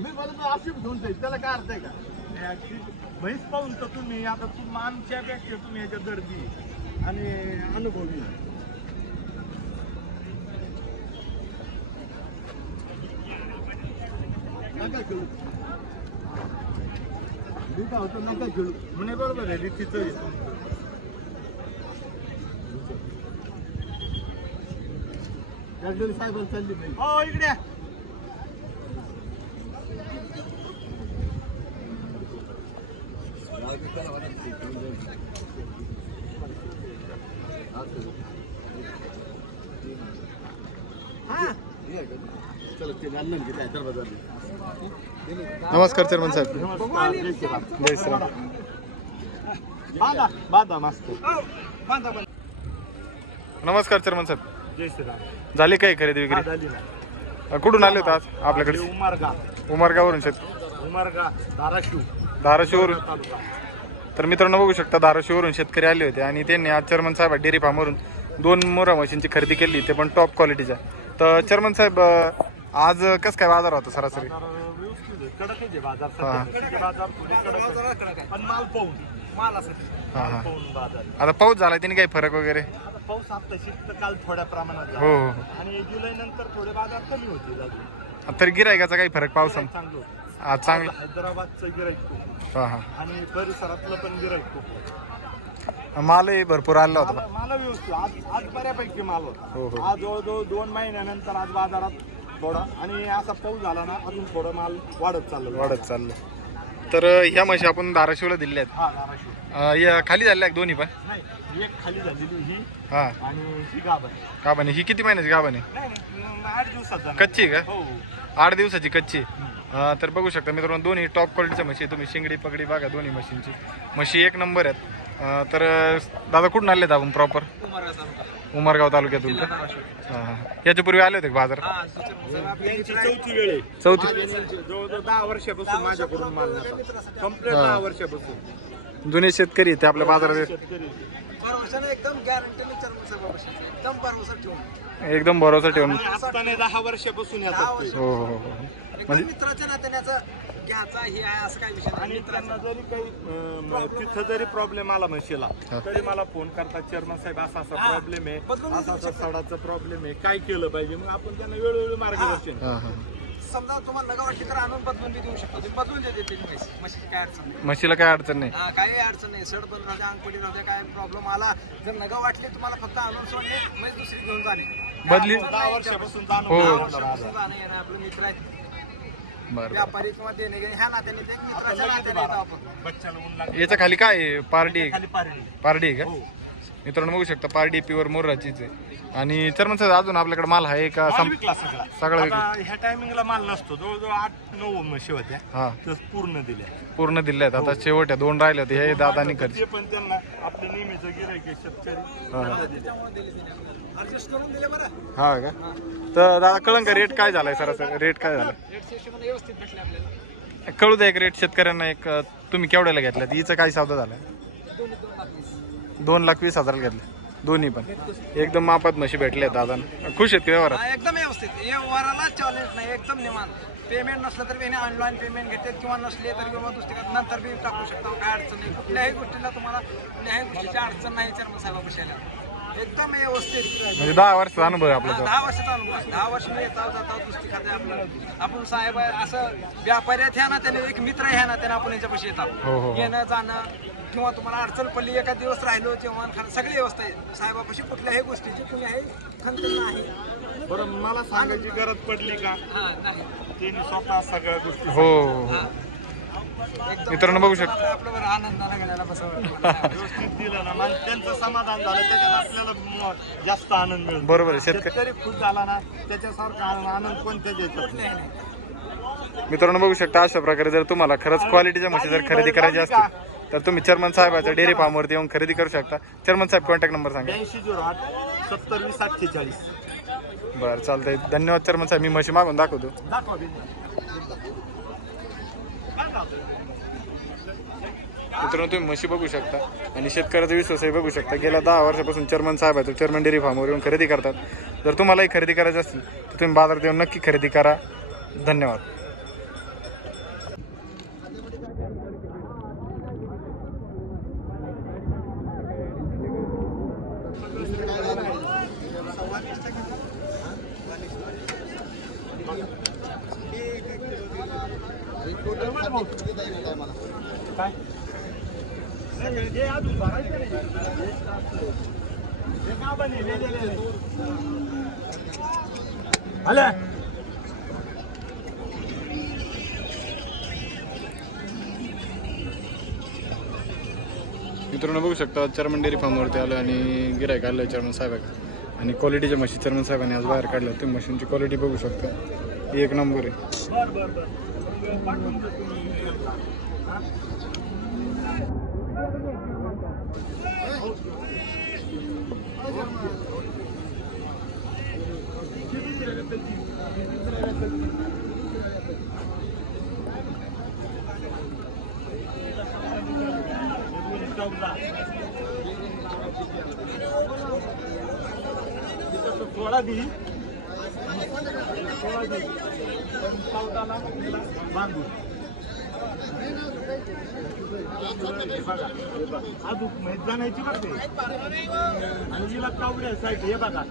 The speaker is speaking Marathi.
मी बोलतो अशी घेऊन जाईल त्याला काय अर्थ आहे का? म्हैस पाहून तर तुम्ही आता तू आमच्यापेक्षा तुम्ही याच्या दर्दी आणि अनुभवी नका खेळू. मी काय होतो नका खेळू. म्हणे बरोबर आहे तिचं आहे तुमचं. गडकरी साहेब चालली नाही हो इकडे या. हा. चला ते अन्न घेत आहे तर बदलली. नमस्कार चेअरमन साहेब. नमस्कार, जय श्रीराम. चेअरमन साहेब. जय श्रीराम झाली काय खरेदी विक्री. कुठून आले होते आज आपल्याकडे? आपली उमरगा. उमरगावरून शेत उमरगा धाराशिव. धाराशिववरून. तालुका तर मित्रांनो बघू शकता धाराशिववरून शेतकरी आले होते आणि त्यांनी आज चेअरमन साहेब डेअरी फार्मवरून दोन मोरा मशीनची खरेदी केली. ते पण टॉप क्वालिटीच्या तर चेअरमन साहेब आज कसं काय बाजार होता सरासरी. आता पाऊस झाला त्याने काही फरक वगैरे? पाऊस आता शिस्त काल थोड्या प्रमाणात झाला. हो हो. आणि जुलै नंतर थोडे बाजार कमी होतील अजून. हो तर गिरायकाचा काही फरक पावसा गिऱ्हाईक चांगलं. आज हैदराबादचं गिराईक खूप हा हा. आणि परिसरातलं पण गिराईक खूप मालही भरपूर आला होता. मला मला व्यवस्थित. आज आज बऱ्यापैकी माल हो, होता. हो. आज जवळजवळ दोन महिन्यानंतर आज बाजारात थोडा. आणि असा पाऊस झाला ना अजून थोडं माल वाढत चाललं वाढत चाललं तर ह्या म्हशी आपण धाराशिवला दिल्या हा धाराशिव. आहेत अं, या खाली झाल्या आहेत दोन्ही पण? नाही एक खाली झालेली ही हा. आणि ही गाभा गाभाने ही किती महिन्याची गाभाने नाही नाही म- आठ दिवसात जाणार. कच्ची आहे का? हो. आठ दिवसाची कच्ची. अं, तर बघू शकता मित्रांनो दोन्ही टॉप क्वालिटीच्या म्हशी आहे. तुम्ही शिंगडी पगडी बघा दोन्ही म्हशींची म्हशी एक नंबर आहेत. अं, तर अं, दादा कुठून आलेत आपण प्रॉपर उमरगाव तालुक्यातून का? हा, हा. याच्यापूर्वी आले होते का बाजारात यांची चौथी वेळ आहे. चौथी. जवळजवळ दहा वर्षापासून माझ्याकडून माल नसा कंप्लीट. दहा वर्षापासून. जुने शेतकरी आहेत ते आपल्या बाजारात शेतकरी भरवशाने एकदम गॅरंटीने चर्म एकदम भरवसा ठेवून. एकदम भरोसा ठेवून. दहा वर्षापासून येतात. हो हो हो. हो. एकदम मित्राच्या नात्याने याचा घ्यायचा हे आहे असं काही विषय नाही. आणि मित्राचा. त्यांना जरी काही अं, तिथं जरी प्रॉब्लेम आला म्हशीला हा. तरी मला फोन करतात चेअरमन साहेब असा असा हा. प्रॉब्लेम आहे. बदलून असा देऊ असा. सडाचा प्रॉब्लेम आहे. काय केलं पाहिजे? मग आपण त्यांना वेळोवेळी मार्गदर्शन हा. हा समजा तुम्हाला नगा वाटली तर आणून बदलून बी देऊ शकतो. तुम्ही बदलून देते ते म्हैस म्हशीची काय अडचण नाही. म्हशीला काय अडचण नाही. हा, काही अडचण नाही. सड बंद राहते अंगपटी राहते काय प्रॉब्लेम आला जर नगा वाटली तुम्हाला फक्त आणून सोडणे म्हैस दुसरी घेऊन जाणे. बदली- अडचण दहा नाही वर्षापासून हो. दहा जाणून वर्षापासून जाणं येणं आपलं मित्र आहेत बरं. बरं. व्यापारी किंवा देणे घेणे ह्या नात्याने ते मित्राच्या नात्याने येतो आपण. बच्चाला ऊन लागलं. याच्या खाली काय आहे? पारडी आहे का? खाली पारडी. पारडी आहे का? हो. मित्रांनो बघू शकता पारडी प्युअर मोराचीच आहे. आणि चर्मन साहेब अजून आपल्याकडे माल आहे का? माल सं- विकला सगळा. सगळा आता ह्या टायमिंगला माल नसतो. जवळजवळ आठ नऊ म्हशी होत्या हा. तर पूर्ण दिल्या. पूर्ण दिले आहेत. आता शेवट आहे दोन राहिले होते. हे दादानी खर्च ते पण त्यांना आपलं नेहमीचं गिरायक शेतकरी. त्यांना हा का? तर दादा कळंन का रेट काय झालाय सर? रेट काय झाला? रेटच्या हिशोबाने व्यवस्थित भेटले आपल्याला. कळू द्या एक रेट शेतकऱ्यांना एक अं, तुम्ही केवढ्याला घेतल्यात? हिचं काय सौदा झालाय? दोन लाख वीस हजार घेतले. दोन्ही पण. एकदम मापात म्हशी भेटल्या दादा खुश आहेत व्यवहारात? हा, एकदम व्यवस्थित. व्यवहाराला चॅलेंज नाही एकदम निवांत. पेमेंट नसलं तर मी ऑनलाईन पेमेंट घेते किंवा नसले तर किंवा दुसरी नंतर बी टाकू शकता. काय अडचण नाही. कुठल्याही गोष्टीला तुम्हाला कुठल्याही गोष्टीची अडचण नाही चर्म साहेब बसायला. एकदम व्यवस्थित. म्हणजे दहा वर्षाचा अनुभव आहे हा, आपल्याचा दहा वर्षाचा अनुभव आहे. दहा वर्ष मी येता जाता कुस्ती खाते आपलं. आपण साहेब असं व्यापारी आहेत ह्या नात्याने एक मित्र आहे ह्या नात्याने आपण याच्यापाशी हो, हो, येतात हो. येणं जाणं किंवा तुम्हाला अडचण पडली एका दिवस राहिलो जेवण खाणं सगळी व्यवस्था आहे साहेबापाशी कुठल्याही गोष्टीची कुठल्याही खंत नाही बरं मला सांगायची गरज पडली का हा नाही त्यांनी स्वतः सगळ्या गोष्टी हो हो, हो. हा. मित्रांनो बघू शकता. आपल्या- आपल्यावर आनंदाला बसवलं व्यवस्थित दिलं ना मग त्यांचं समाधान झालं त्याच्यात आपल्याला जास्त आनंद मिळतो बरोबर आहे शेतकरी शेतकरी खुश झाला ना त्याच्यासारखा आनंद कोणत्याच याच्यात नाही. मित्रांनो बघू शकता अशा प्रकारे जर तुम्हाला खरंच क्वालिटीच्या म्हशी जर खरेदी करायची असतील तर तुम्ही चर्मन साहेबाच्या डेअरी फार्मवरती येऊन खरेदी करू शकता. चर्मन साहेब कॉन्टॅक्ट नंबर सांगा. ब्याऐंशी झिरो आठ सत्तर वीस अठ्ठेचाळीस. बरं चालतंय. धन्यवाद चर्मन साहेब. मी म्हशी मागून दाखवतो. दाखवा बिल. मित्रांनो तुम्ही म्हशी बघू शकता आणि शेतकऱ्याचा विश्वासही बघू शकता. गेल्या दहा वर्षापासून चर्मन साहेब आहेत चर्मन डेअरी फार्मवर येऊन खरेदी करतात. जर तुम्हालाही खरेदी करायची असतील तर तुम्ही बाजारात येऊन नक्की खरेदी करा. धन्यवाद जमलं भाऊ. काय नाही, हे अजून भरायचं नाही. हे का बने? ले, ले, ले, ले. आलं. मित्रांनो बघू शकता चर्मन डेअरी फार्मवरती आलं आणि गिरायक आलं चर्मन साहेब आणि क्वालिटीच्या मशीन चर्मन साहेबांनी आज बाहेर काढल्या ते मशीनची क्वालिटी बघू शकता. एक नंबर आहे. बर बर बर पाठवून देतो मी. हा? सोळा दी सोळा दी पण चौदाला बांधू बघा हे बघा अजून माहीत जाण्याची बघते आणि कावड्या साईड हे बघा.